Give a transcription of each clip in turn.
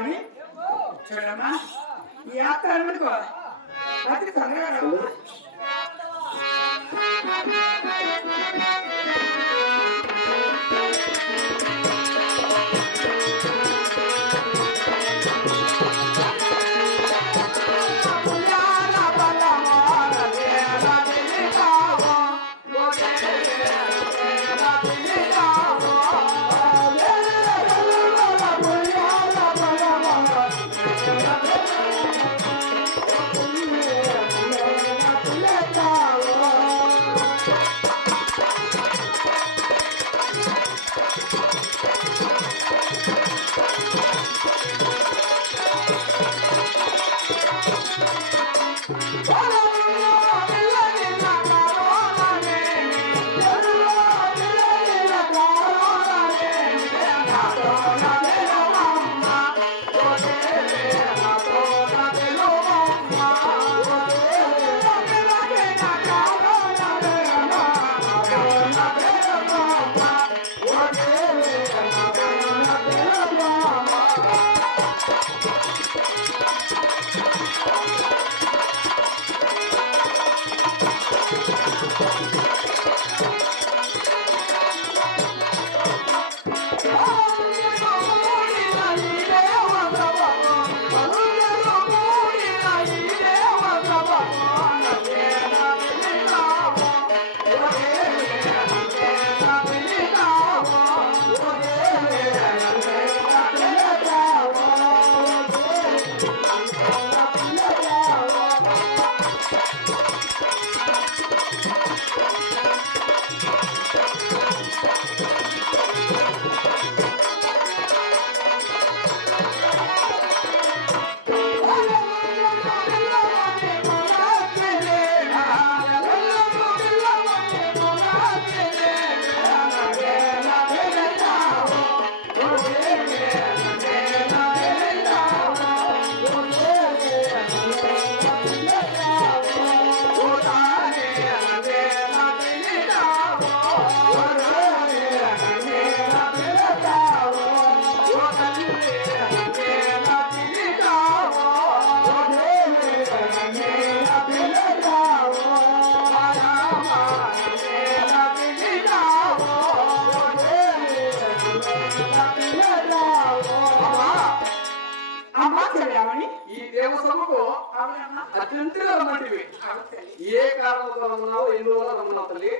చెల్లామని చూడమ్మా ఈ యాత్ర అనుకో రాత్రి తొందరగా రావు. ఈ దేవసభకు అత్యంతగా రమ్మంటివి. ఏ కారణంతో రమ్మన్నావు, ఎన్ని రోజులు రమ్మన్నావు తల్లి?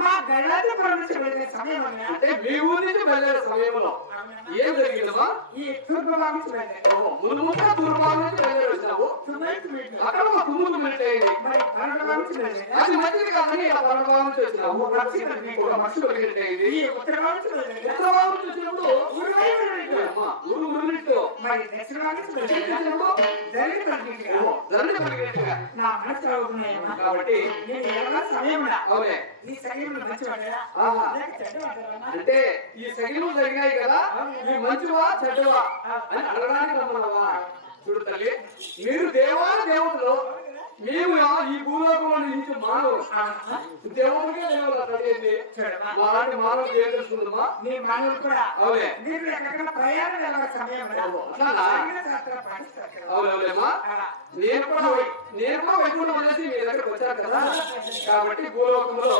మా గళ్ళాపురం నుంచి వెళ్ళే సమయం అంటే మీ ఊరి నుంచి వెళ్ళే సమయంలో ఏం జరిగిందమ్మా? ఈ తూర్పు భాగం నుంచి వెళ్ళే ముందు ముందుగా తూర్పు భాగం నుంచి వెళ్ళే వచ్చినావు. అక్కడ ఒక తుమ్ములు మినిట్ అయింది. అది మంచిది కాదని ఇలా కన్నడ భాగం నుంచి వచ్చినావు. ఒక మనిషి మినిట్ అయింది. ఉత్తర భాగం నుంచి వచ్చినప్పుడు ఊరు మినిట్ మరి దక్షిణ భాగం నా మనసు చదువుకున్నాయమ్మా. కాబట్టి నేను ఎలా సమయం అవునే ఈ సమయంలో మంచివాడా అంటే ఈ సగిలు జరిగాయి కదా, ఈ మంచివా చెడ్డవా అని అడగడానికి రమ్మన్నావా? చూడు తల్లి, మీరు దేవతలు, మేము ఈ భూలోకంలో నుంచి మానవులు. దేవుడికే దేవుడు అదేంటి అలాంటి మానవులు ఏం తెలుస్తుందమ్మా? మీ మానవులు కూడా అవునే మీరు ఎక్కడికైనా ప్రయాణం వెళ్ళే సమయం అవునవులేమ్మా. నేను కూడా వైకుంఠం అనేసి మీ దగ్గరకు వచ్చాను కదా, కాబట్టి భూలోకంలో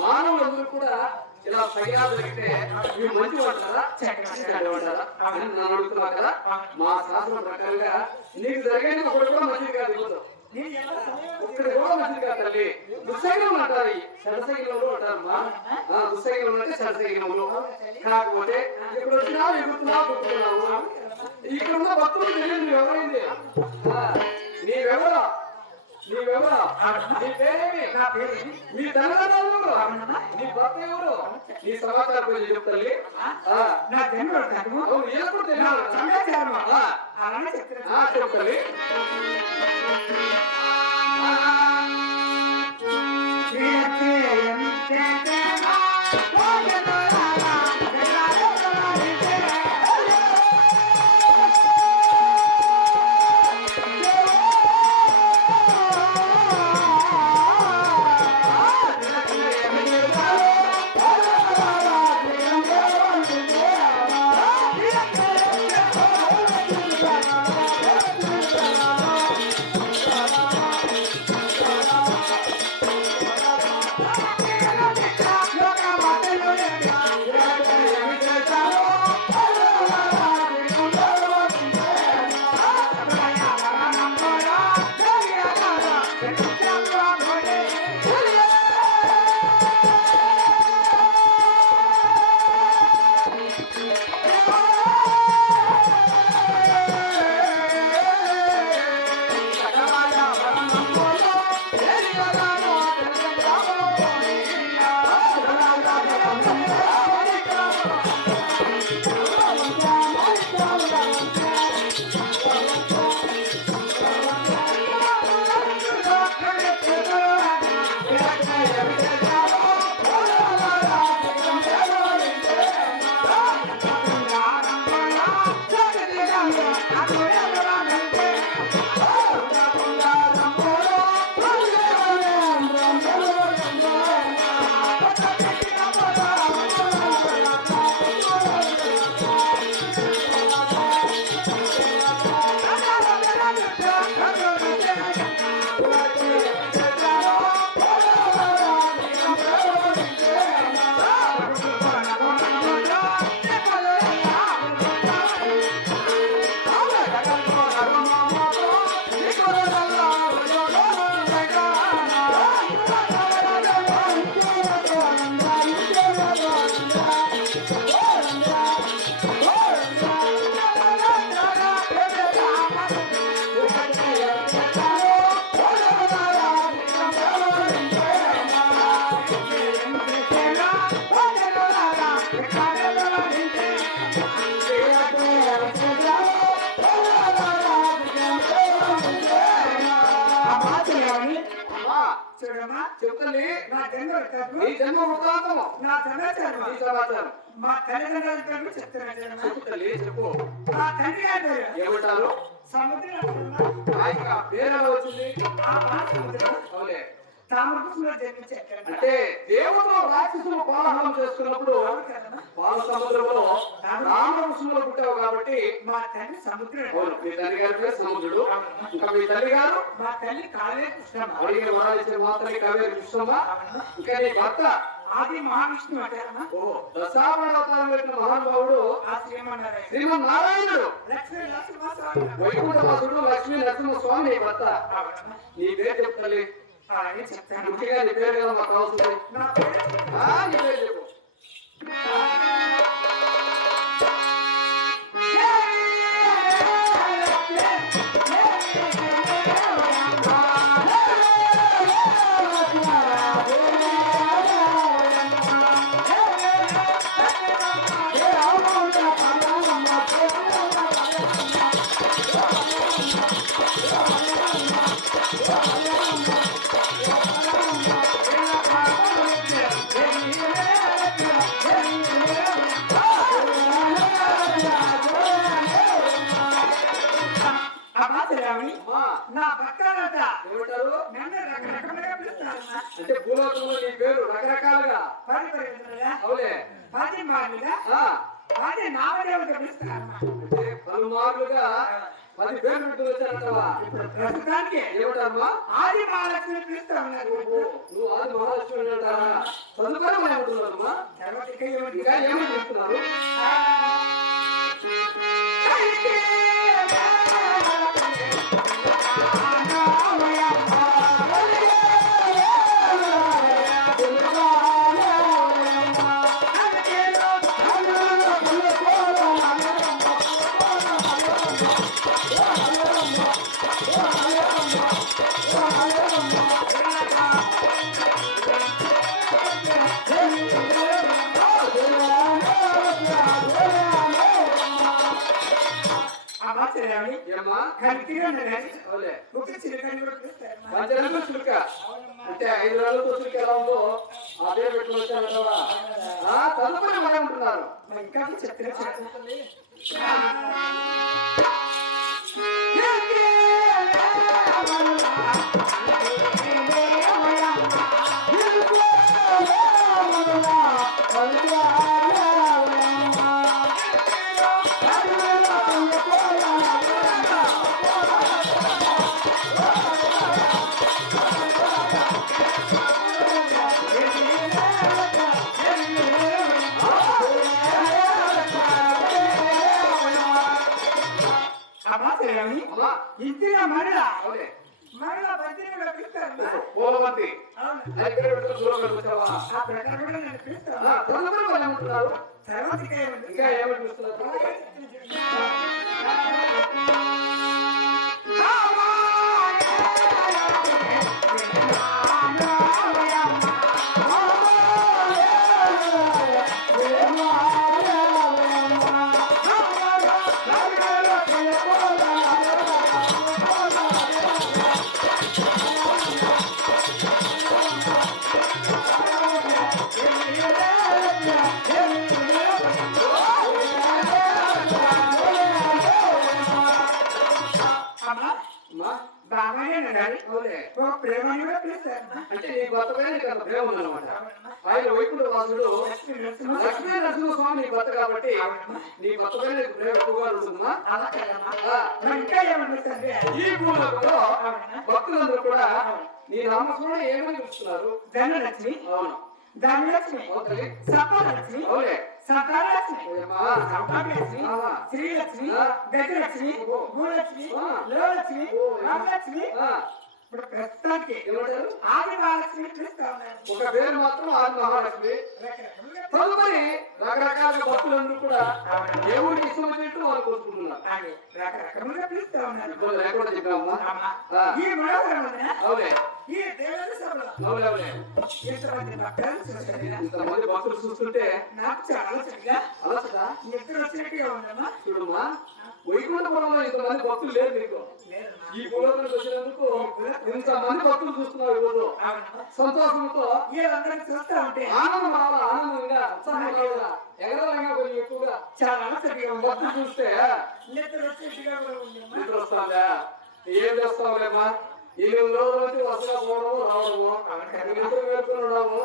మానవులందరూ కూడా ఇలా సైన్యాలు జరిగితే మీరు మంచి పడతారా చెడ్డపడ్డారా అని నన్ను అడుగుతున్నా కదా. మా శాస్త్రం ప్రకారంగా నీకు జరిగేది ఒకటి కూడా మంచిది కాదు, ఇక్కడ కూడా మంచిది కాదు తల్లి. దుస్సైన్యములు అంటారు, షడ్సైన్యములు అంటారమ్మా. దుస్సైన్యములు అంటే షడ్సైన్యములు. కాకపోతే ఇక్కడ వచ్చినావు, ఎగురుతున్నావు, పుట్టుకున్నావు. ఇక్కడ ఉన్న భక్తులు తెలియదు నువ్వెవరైంది, నీవెవరు, నీ పేరేమి, నీ తల్లిదండ్రులు ఎవరు, నీ భర్త ఎవరు, నీ సమాచారం కొంచెం చెప్పు తల్లి. నా జన్మ వీళ్ళకు తెలియదు చెప్పు తల్లి. చూడమ్మా చెప్తలే నా జన్మ వృత్తాంతం, నీ జన్మ వృత్తాంతము నా సమాచారం నీ సమాచారం మా తల్లిదండ్రుల పేరు చెప్తున్నాను. చెప్తలే చెప్పు మా తండ్రి గారి పేరు ఏమంటారు సముద్రం. ఆయన పేరు ఎలా వచ్చింది ఆ మహాసముద్రం అవులే తామరపురంలో జన్మించారు. అంటే దేవుడు రాక్షసులు కోలాహలం చేసుకున్నప్పుడు పాల సముద్రంలో రామవంశంలో పుట్టావు కాబట్టి మా తండ్రి సముద్రం. అవును మీ తల్లి గారి పేరు సముద్రుడు ఇంకా మీ తల్లి గారు మా తల్లి కావేరి కృష్ణమ్మ. అడిగిన వరాలు ఇచ్చే మాత్రమే కావేరి కృష్ణమ్మ ఇంకా నీ భర్త ఆది మహావిష్ణువు అంటారమ్మా. ఓ దశావతారం పెట్టిన మహానుభావుడు ఆ శ్రీమన్నారాయణ శ్రీమన్నారాయణుడు లక్ష్మీ నరసింహస్వామి. వైకుంఠవాసుడు లక్ష్మీ నరసింహస్వామి నీ భర్త నీ పేరు చెప్తలే అలాగే చెప్తాను. ముఖ్యంగా నీ పేరు కదా మాకు కావాల్సింది నా పేరు నీ పేరు చెప్పు అమ్మాశ్రావణి అమ్మా నా భక్తాలంట ఏమంటారు నన్ను రకరకాలుగా పిలుస్తారమ్మా. అంటే భూలోకంలో నీ పేరు రకరకాలుగా పరిపరిగా అవులే 10 మార్లుగా ఆ 10 నామదేవత పిలుస్తారమ్మా. అంటే పలుమార్లుగా 10 పేర్లు పెట్టుకుని వచ్చారంటవా ఇప్పుడు ప్రస్తుతానికి ఏమిటమ్మా ఆది మహాలక్ష్మి పిలుస్తా ఉన్నారు. నువ్వు ఆది మహాలక్ష్మి అంటారా తదుపరి ఏమంటున్నారమ్మా తర్వాత ఇక ఏమిటి? ఇంకా ఏమని చెప్తున్నారు అమ్మాశ్రావణి ఏమ్మా గట్టిగా ఉన్నది. అవులే ఒక చిరకని కూడా పిలుస్తారమ్మా. పంచరంగు చిలుక అంటే 5 రాళ్ళతో చిలుక ఎలా ఉందో ఆ పేరు పెట్టుకుని వచ్చారంటవా తదుపరి ఏమంటున్నారు మరి ఇంకా చెప్తున్నా చెప్పండి. అమ్మాశ్రావణి అమ్మా ఇంటిగా మరలా అవులే మరలా భద్రంగా పిలుస్తారు. భగవంతి అవును. అది ఇక్కడ పెట్టుకుని దూరం వచ్చావా ఆ ప్రకారం కూడా నేను పిలుస్తాను. తదుపరి వాళ్ళు ఏమంటున్నారు తర్వాత ఇంకా ఏమంటుంది? ఇంకా ఏమని పిలుస్తున్నారు అమ్మా, అమ్మా బాగానే ఉండాలి. అవునే ఓ ప్రేమని కూడా పిలుస్తారు. అంటే నీ భర్త పైన నీకు అంత ప్రేమ ఉందన్నమాట ఆయన వైకుంఠ వాసుడు లక్ష్మీ నరసింహస్వామి నీ భర్త కాబట్టి నీ భర్త పైన నీకు ప్రేమ ఎక్కువగా ఉంటుందా ఇంకా ఏమన్నా తండ్రి? ఈ భూములలో భక్తులందరూ కూడా నీ నామస్మరణ ఏమని పిలుస్తున్నారు ధనలక్ష్మి, అవును ధనలక్ష్మి, అవుతలే సపలక్ష్మి, అవులే సతాలక్ష్మి, ఓయమ్మా సౌభాగ్యలక్ష్మి, ఆహా. శ్రీలక్ష్మి, ఆ. గజలక్ష్మి, ఓ. భూలక్ష్మి, ఆ. లోలక్ష్మి, ఓ. రామలక్ష్మి. ఆ, ఇప్పుడు ప్రస్తుతానికి ఏమంటారు ఆది మహాలక్ష్మి పిలుస్తా ఉన్నారు. ఒక పేరు మాత్రం ఆది మహాలక్ష్మి రకరకాలుగా తదుపరి రకరకాల భక్తులందరూ కూడా దేవుడికి ఇష్టం వచ్చినట్టు వాళ్ళు కోరుకుంటున్నారు ఆమె రకరకాలుగా పిలుస్తా ఉన్నారు. ఇప్పుడు లేకుండా చెప్పామా అమ్మా, ఆ. ఈ మనోహరం వలన అవులే ఈ దేవేంద్ర సభలో అవులే అవులే ఎంతమంది భక్తులు చూశారు? ఇంతమంది భక్తులు చూస్తుంటే నాకు చాలా చక్కగా అలసట నిద్ర వచ్చినట్టుగా ఉందమ్మా. చూడమ్మా వైకుంఠపురంలో ఇంతమంది భక్తులు లేరు నీకు లేదమ్మా. ఈ భూలోకానికి వచ్చినందుకు ఇంతమంది భక్తులు చూస్తున్నావు ఈరోజు అవునమ్మా. సంతోషంతో వీళ్ళందరినీ చూస్తా ఉంటే ఆనందం రావాలా ఆనందంగా ఉత్సాహం రావాలా ఎగరాలంగా కొంచెం ఎక్కువగా చాలా చక్కగా ఉంది. భక్తులు చూస్తే నిద్ర వచ్చినట్టుగా కూడా ఉందమ్మా. నిద్ర వస్తుందా ఏం చేస్తావులేమ్మా ఈ రోజు వచ్చి వరుసగా పోవడము రావడము నిద్ర వేసుకుని ఉండడము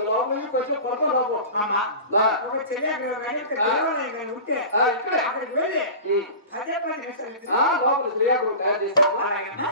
లోపల నుంచి కొంచెం పడుకొని రాబో అమ్మా, దా. ఒక చెల్లెలు కానీ ఒక దేవాలయం కానీ ఉంటే ఇక్కడే అక్కడికి వెళ్ళి ఉమ్. అదే పని చేస్తాను. లోపల శ్రీయాకులు తయారు చేసాము అలాగేనా?